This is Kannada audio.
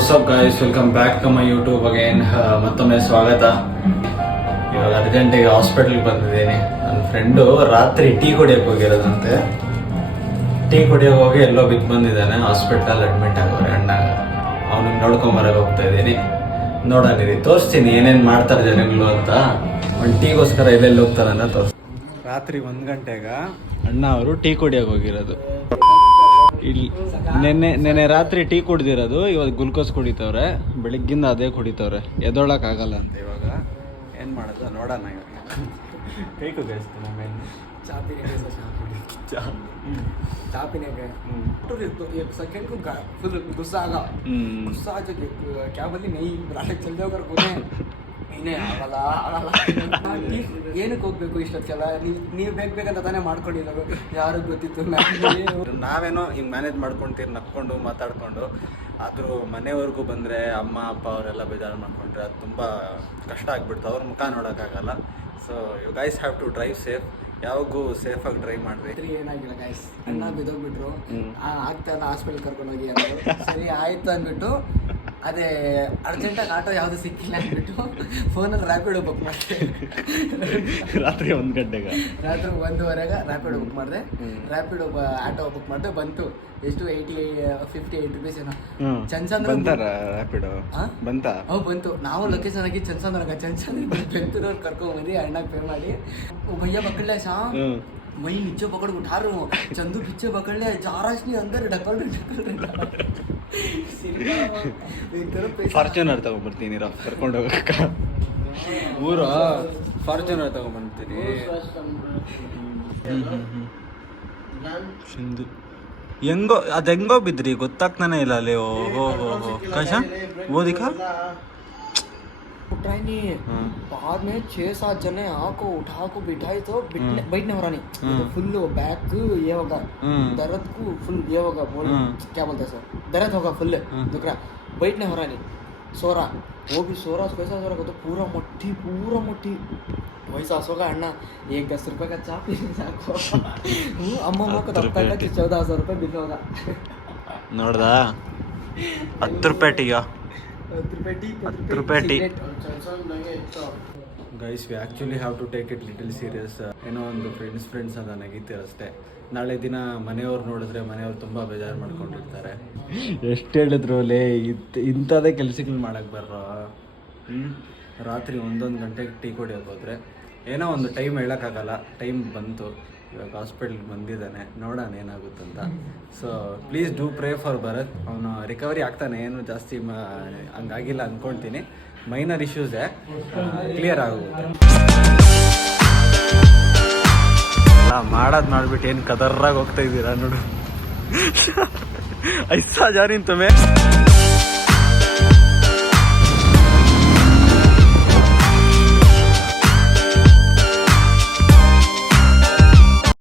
WhatsApp guys, welcome back to my YouTube again. ಮತ್ತೊಮ್ಮೆ ಸ್ವಾಗತ. ಇವಾಗ ಅರ್ಜೆಂಟಿಗೆ ಹಾಸ್ಪಿಟಲ್ಗೆ ಬಂದಿದ್ದೀನಿ. ನನ್ನ ಫ್ರೆಂಡು ರಾತ್ರಿ ಟೀ ಕುಡಿಯೋಕೆ ಹೋಗಿರೋದಂತೆ. ಟೀ ಕುಡಿಯೋಕೆ ಹೋಗಿ ಎಲ್ಲೋ ಬಿದ್ದು ಬಂದಿದ್ದಾನೆ. ಹಾಸ್ಪಿಟಲ್ ಅಡ್ಮಿಟ್ ಆಗೋರೆ ಅಣ್ಣ. ಅವ್ನಿಗೆ ನೋಡ್ಕೊಂಬರಕ್ಕೆ ಹೋಗ್ತಾ ಇದ್ದೀನಿ. ನೋಡೋಣ, ತೋರಿಸ್ತೀನಿ ಏನೇನು ಮಾಡ್ತಾರೆ ಜನಗಳು ಅಂತ. ಒಂದು ಟೀಗೋಸ್ಕರ ಎಲ್ಲೆಲ್ಲಿ ಹೋಗ್ತಾರೆ ಅಂತ ತೋರಿಸ್ತೀನಿ. ರಾತ್ರಿ 1 ಗಂಟೆಗೆ ಅಣ್ಣ ಅವರು ಟೀ ಕುಡಿಯೋಕೆ ಹೋಗಿರೋದು. ಇಲ್ಲಿ ನೆನ್ನೆ ರಾತ್ರಿ ಟೀ ಕುಡ್ದಿರೋದು, ಇವಾಗ ಗ್ಲುಕೋಸ್ ಕುಡಿತವ್ರೆ. ಬೆಳಿಗ್ಗಿಂದ ಅದೇ ಕುಡಿತವ್ರೆ. ಎದೊಳಕ್ಕಾಗಲ್ಲ ಅಂತ. ಇವಾಗ ಏನು ಮಾಡೋದು ನೋಡೋಣ. ಇವಾಗ ಕೈಕು ಬೇಯಿಸ್ತೀನಿ. ಆಮೇಲೆ सेकंड को फुल गुस्सा आ जो क्या बोली नहीं रात चल जाओ कर बोले ನೀನೇ ಆಗಲ್ಲ ಏನಕ್ಕೆ ಹೋಗ್ಬೇಕು ಇಷ್ಟೊತ್ತಿಗೆಲ್ಲ ನೀವು ಬೇಕಂತ ತಾನೇ ಮಾಡ್ಕೊಂಡಿರೋದು. ಯಾರು ಗೊತ್ತಿತ್ತು ನಾವೇನೋ ಹಿಂಗೆ ಮ್ಯಾನೇಜ್ ಮಾಡ್ಕೊಂತೀರಿ, ನಕ್ಕೊಂಡು ಮಾತಾಡ್ಕೊಂಡು. ಆದರೂ ಮನೆವರೆಗೂ ಬಂದರೆ ಅಮ್ಮ ಅಪ್ಪ ಅವರೆಲ್ಲ ಬೇಜಾರು ಮಾಡ್ಕೊಂಡ್ರೆ ಅದು ತುಂಬ ಕಷ್ಟ ಆಗ್ಬಿಡ್ತು. ಅವ್ರ ಮುಖ ನೋಡೋಕ್ಕಾಗಲ್ಲ. So you guys have to drive safe. ಯಾವಾಗೂ ಸೇಫಾಗಿ ಡ್ರೈವ್ ಮಾಡಿದ್ರಿ. ಏನಾಗಿಲ್ಲ ಗೈಸ್, ಅಣ್ಣ ಬಿದ್ದೋಗ್ಬಿಟ್ರು. ಆಗ್ತಾ ಇಲ್ಲ ಹಾಸ್ಪಿಟಲ್ ಕರ್ಕೊಂಡೋಗಿ ಅಂದರು. ಸರಿ ಆಯಿತು ಅಂದ್ಬಿಟ್ಟು ಅದೇ ಅರ್ಜೆಂಟಾಗಿ ಆಟೋ ಯಾವುದು ಸಿಕ್ಕಿಲ್ಲ ಅಂದ್ಬಿಟ್ಟು ಫೋನಲ್ಲಿ ರ್ಯಾಪಿಡೋ ಬುಕ್ ಮಾಡಿದೆ. ರಾತ್ರಿ 1 ಗಂಟೆಗೆ, ರಾತ್ರಿ 1:15 ರ್ಯಾಪಿಡೋ ಬುಕ್ ಮಾಡಿದೆ. ರ್ಯಾಪಿಡೋ ಆಟೋ ಬುಕ್ ಮಾಡಿದೆ. ಬಂತು ಎಷ್ಟು 58 rupees ಏನೋ. ಚನ್ಸಂದ್ರ ರ್ಯಾಪಿಡೋ ಬಂತು. ನಾವು ಲೊಕೇಶನ್ ಆಗಿ ಚನ್ಸಂದ್ರ ಬೆಂತೂರವ್ರು ಕರ್ಕೊಂಡ್ಬಂದು ಅಣ್ಣಗೆ ಪೇ ಮಾಡಿ भैया पकड़ ले सा वही नीचे पकड़ उठा रहा हूँ. चंदू पीछे पकड़ ले, चाराशनी अंदर ढकल ಫಾರ್ಚುನರ್ ತಗೊಂಡ್ಬರ್ತೀನಿ ಕರ್ಕೊಂಡು ಹೋಗಕ್ಕ. ಊರ ಫಾರ್ಚುನರ್ ತಗೊಂಡ್ಬರ್ತೀನಿ. ಹೆಂಗೋ ಬಿದ್ರಿ ಗೊತ್ತಾಗ್ತಾನೆ ಇಲ್ಲ ಅಲ್ಲಿ. ಓಹೋ ಕಶ ಓದಿಕ उठाई नहीं है. बाद में 6-7 जने आको उठा को बिठाई तो बैठने हो रहा नहीं. फुल बैक ये होगा, दर्द को फुल ये होगा. क्या बोलते हैं सर, दर्द होगा फुल दुख रहा. बैठने हो रहा नहीं. सो रहा, वो भी सो रहा. कैसा सो रहा तो पूरा मुट्ठी वैसा सोगा. अण्णा एक 10 रुपये का चा पी साको. अम्मा को तब तक 14,000 रुपये बिल होगा. ನೋಡ್ದಾ 10 ರೂಪಾಯಿ ಟೀಯಾ, 10 ರೂಪಾಯಿ tea. Guys, we actually have to take it little serious. ಏನೋ ಒಂದು ಫ್ರೆಂಡ್ಸ್ ಅಂತ ನಗೀತೀರ ಅಷ್ಟೇ. ನಾಳೆ ದಿನ ಮನೆಯವ್ರು ನೋಡಿದ್ರೆ ಮನೆಯವ್ರು ತುಂಬ ಬೇಜಾರು ಮಾಡ್ಕೊಂಡಿರ್ತಾರೆ. ಎಷ್ಟು ಹೇಳಿದ್ರು ಲೇ ಇಂಥದೇ ಕೆಲಸಗಳು ಮಾಡೋಕ್ಕೆ ಬರ್ರೋ. ರಾತ್ರಿ 1 ಗಂಟೆಗೆ ಟೀ ಕುಡಿಯೋಕೆ ಹೋದರೆ ಏನೋ ಒಂದು ಟೈಮ್ ಹೇಳೋಕ್ಕಾಗಲ್ಲ. ಟೈಮ್ ಬಂತು, ಇವಾಗ ಹಾಸ್ಪಿಟ್ಲಿಗೆ ಬಂದಿದ್ದಾನೆ. ನೋಡೋಣ ಏನಾಗುತ್ತಂತ. So please do pray for Bharat. ಅವನು ರಿಕವರಿ ಆಗ್ತಾನೆ, ಏನು ಜಾಸ್ತಿ ಹಂಗಾಗಿಲ್ಲ ಅಂದ್ಕೊಳ್ತೀನಿ. ಮೈನರ್ ಇಶ್ಯೂಸೇ, ಕ್ಲಿಯರ್ ಆಗುತ್ತೆ. ಮಾಡೋದು ಮಾಡಿಬಿಟ್ಟು ಏನು ಕದರ್ರಾಗಿ ಹೋಗ್ತಾ ಇದ್ದೀರಾ ನೋಡು. ಐಸಾ ಜಾರಿನ್ ತುಮೆ.